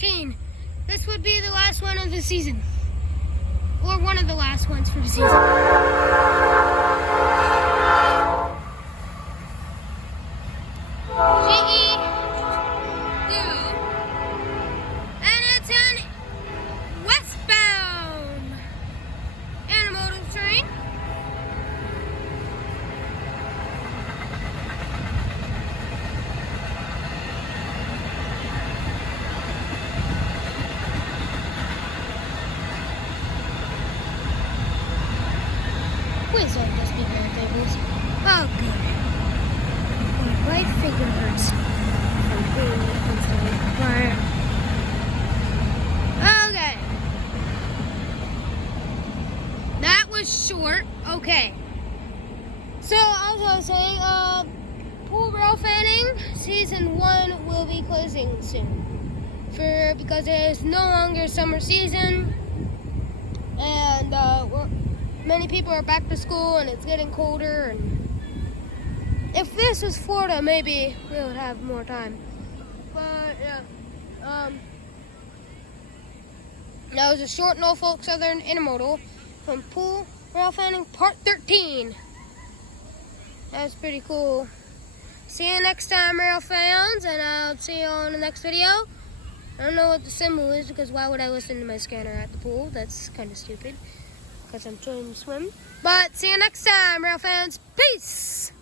13. This would be the last one of the season. Or one of the last ones for the season. And it's an westbound intermodal train. Please don't just be bad tables. Oh, good. My right finger hurts. Okay. That was short. Okay. So, as I was saying, pool rail fanning season 1 will be closing soon. Because it is no longer summer season, and many people are back to school, and it's getting colder. And if this was Florida, maybe we would have more time. But yeah, that was a short Norfolk Southern intermodal from Pool Rail Fanning Part 13. That was pretty cool. See you next time, rail fans, and I'll see you on the next video. I don't know what the symbol is, because why would I listen to my scanner at the pool? That's kind of stupid, because I'm trying to swim. But see you next time, rail fans. Peace!